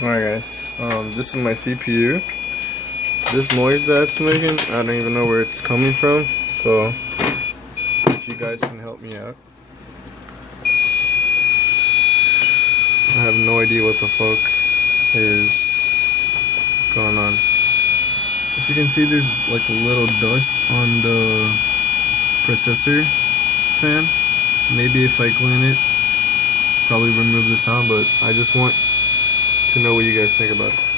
Alright guys, this is my CPU. This noise that it's making, I don't even know where it's coming from, so if you guys can help me out. I have no idea what the fuck is going on. If you can see, there's like a little dust on the processor fan. Maybe if I clean it, probably remove the sound, but I just want to know what you guys think about it.